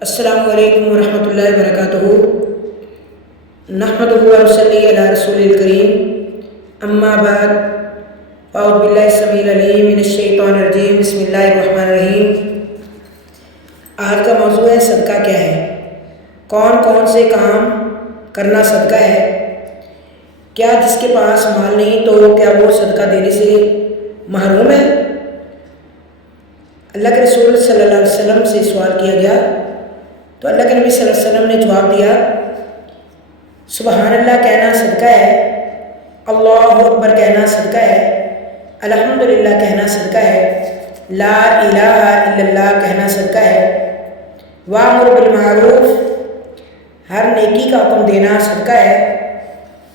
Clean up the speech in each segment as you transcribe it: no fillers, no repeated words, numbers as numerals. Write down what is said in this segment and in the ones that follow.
السلام علیکم ورحمۃ اللہ وبرکاتہ۔ نحمدہ و نصلی علی رسول الکریم، اما بعد، اعوذ باللہ السمیع العلیم من الشیطان الرجیم، بسم اللہ الرحمن الرحیم۔ آج کا موضوع ہے صدقہ کیا ہے، کون کون سے کام کرنا صدقہ ہے، کیا جس کے پاس مال نہیں تو کیا وہ صدقہ دینے سے محروم ہے؟ اللہ کے رسول صلی اللہ علیہ وسلم سے سوال کیا گیا تو اللہ کے نبی صلی اللہ علیہ وسلم نے جواب دیا، سبحان اللہ کہنا صدقہ ہے، اللہ اکبر کہنا صدقہ ہے، الحمدللہ کہنا صدقہ ہے، لا الہ الا اللہ کہنا صدقہ ہے، وامر بالمعروف ہر نیکی کا حکم دینا صدقہ ہے،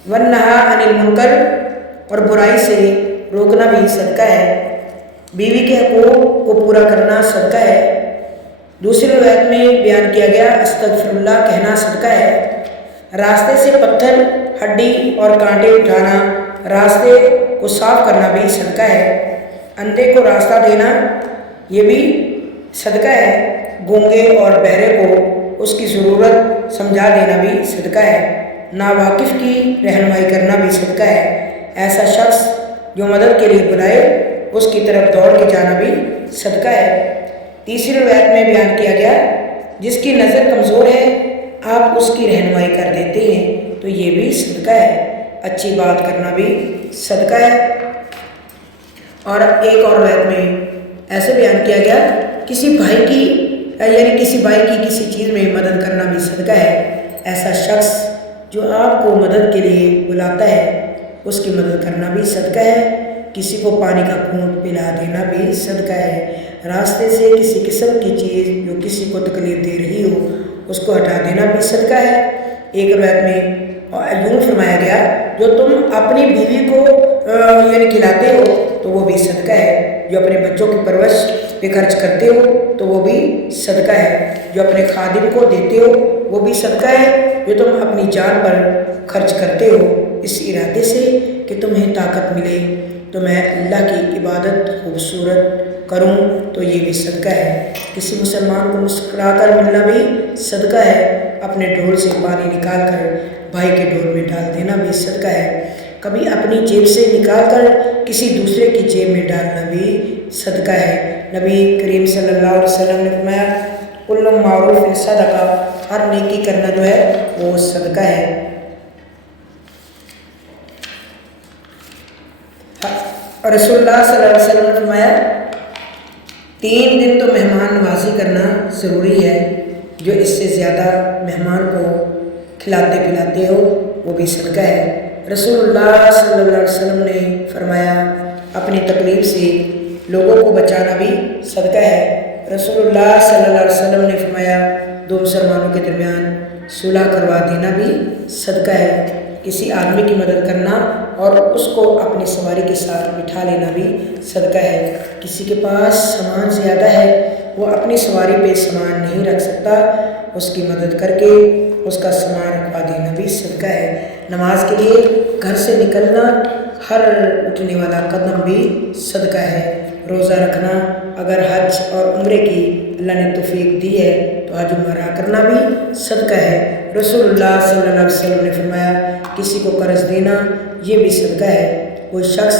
ونہا عن المنکر اور برائی سے روکنا بھی صدقہ ہے، بیوی کے حقوق کو پورا کرنا صدقہ ہے۔ دوسری روایت میں بیان کیا گیا، استغفر اللہ کہنا صدقہ ہے، راستے سے پتھر، ہڈی اور کانٹے اٹھانا، راستے کو صاف کرنا بھی صدقہ ہے، اندھے کو راستہ دینا یہ بھی صدقہ ہے، گونگے اور بہرے کو اس کی ضرورت سمجھا دینا بھی صدقہ ہے، ناواقف کی رہنمائی کرنا بھی صدقہ ہے، ایسا شخص جو مدد کے لیے بلائے اس کی طرف دوڑ کے جانا بھی صدقہ ہے۔ تیسری روایت میں بیان کیا گیا، جس کی نظر کمزور ہے آپ اس کی رہنمائی کر دیتے ہیں تو یہ بھی صدقہ ہے، اچھی بات کرنا بھی صدقہ ہے۔ اور ایک اور روایت میں ایسے بیان کیا گیا، کسی بھائی کی کسی چیز میں مدد کرنا بھی صدقہ ہے، ایسا شخص جو آپ کو مدد کے لیے بلاتا ہے اس کی مدد کرنا بھی صدقہ ہے، کسی کو پانی کا گھونٹ پلا دینا بھی صدقہ ہے، راستے سے کسی قسم کی چیز جو کسی کو تکلیف دے رہی ہو اس کو ہٹا دینا بھی صدقہ ہے۔ ایک روایت میں یوں فرمایا گیا، جو تم اپنی بیوی کو کھلاتے ہو تو وہ بھی صدقہ ہے، جو اپنے بچوں کی پرورش پہ خرچ کرتے ہو تو وہ بھی صدقہ ہے، جو اپنے خادم کو دیتے ہو وہ بھی صدقہ ہے، جو تم اپنی جان پر خرچ کرتے ہو اس ارادے سے کہ تمہیں طاقت ملے تو میں اللہ کی عبادت خوبصورت کروں تو یہ بھی صدقہ ہے، کسی مسلمان کو مسکرا کر ملنا بھی صدقہ ہے، اپنے ڈھول سے پانی نکال کر بھائی کے ڈھول میں ڈال دینا بھی صدقہ ہے، کبھی اپنی جیب سے نکال کر کسی دوسرے کی جیب میں ڈالنا بھی صدقہ ہے۔ نبی کریم صلی اللہ علیہ وسلم نے فرمایا، کل معروف صدقہ، ہر نیکی کرنا جو ہے وہ صدقہ ہے۔ اور رسول اللہ صلی اللہ علیہ وسلم نے فرمایا، 3 دن تو مہمان نوازی کرنا ضروری ہے، جو اس سے زیادہ مہمان کو کھلاتے پلاتے ہو وہ بھی صدقہ ہے۔ رسول اللہ صلی اللہ علیہ وسلم نے فرمایا، اپنی تکلیف سے لوگوں کو بچانا بھی صدقہ ہے۔ رسول اللہ صلی اللہ علیہ وسلم نے فرمایا، 2 مسلمانوں کے درمیان صلح کروا دینا بھی صدقہ ہے، کسی آدمی کی مدد کرنا اور اس کو اپنی سواری کے ساتھ بٹھا لینا بھی صدقہ ہے، کسی کے پاس سامان زیادہ ہے وہ اپنی سواری پہ سامان نہیں رکھ سکتا، اس کی مدد کر کے اس کا سامان رکھوا دینا بھی صدقہ ہے، نماز کے لیے گھر سے نکلنا، ہر اٹھنے والا قدم بھی صدقہ ہے، روزہ رکھنا، اگر حج اور عمرے کی اللہ نے توفیق دی ہے تو حج عمرہ کرنا بھی صدقہ ہے۔ رسول اللہ صلی اللہ علیہ وسلم نے فرمایا، کسی کو قرض دینا یہ بھی صدقہ ہے، کوئی شخص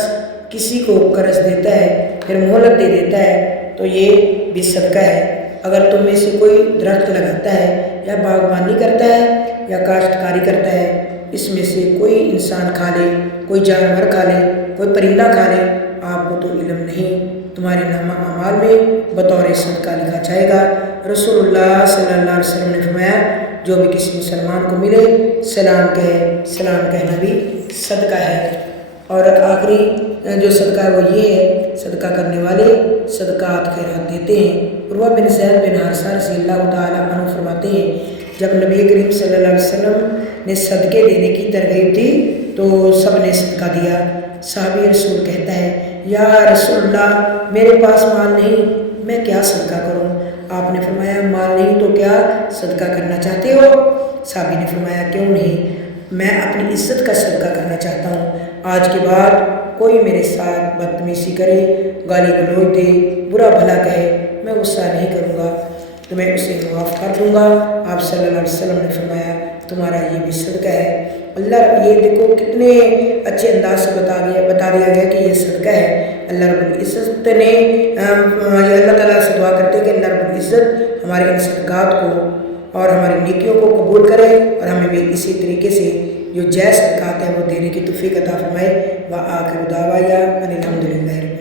کسی کو قرض دیتا ہے پھر مہلت دے دیتا ہے تو یہ بھی صدقہ ہے۔ اگر تم میں سے کوئی درخت لگاتا ہے یا باغبانی کرتا ہے یا کاشتکاری کرتا ہے، اس میں سے کوئی انسان کھا لے، کوئی جانور کھا لے، کوئی پرندہ کھا لے، آپ کو تو علم نہیں، تمہارے نامہ اعمال میں بطور صدقہ لکھا جائے گا۔ رسول اللہ صلی اللہ علیہ وسلم نے فرمایا، جو بھی کسی مسلمان کو ملے سلام کہے، سلام کہنا بھی صدقہ ہے۔ اور آخری جو صدقہ ہے وہ یہ ہے، صدقہ کرنے والے صدقات خیرات دیتے ہیں۔ عروہ بن زید بن حارثہ رضی اللہ تعالیٰ عنہ فرماتے ہیں، جب نبی کریم صلی اللہ علیہ وسلم نے صدقے دینے کی ترغیب دی تو سب نے صدقہ دیا، صحابی رسول کہتا ہے، یا رسول اللہ میرے پاس مال نہیں، میں کیا صدقہ کروں؟ آپ نے فرمایا، مال نہیں تو کیا صدقہ کرنا چاہتے ہو؟ صحابی نے فرمایا، کیوں نہیں، میں اپنی عزت کا صدقہ کرنا چاہتا ہوں، آج کے بعد کوئی میرے ساتھ بدتمیزی کرے، گالی گلوچ دے، برا بھلا کہے، میں غصہ نہیں کروں گا۔ تو میں اسے معاف کر دوں گا۔ آپ صلی اللہ علیہ وسلم نے فرمایا تمہارا یہ بھی صدقہ ہے۔ اللہ یہ دیکھو کتنے اچھے انداز سے بتا دیا گیا کہ یہ صدقہ ہے۔ اللہ رب العزت نے اللہ تعالیٰ سے دعا کرتے کہ اللہ رب العزت ہمارے ان صدقات کو اور ہماری نیکیوں کو قبول کرے اور ہمیں بھی اسی طریقے سے جو جائز صدقات ہیں وہ دینے کی توفیق عطا فرمائے۔ وآخر دعوانا ان الحمد للہ۔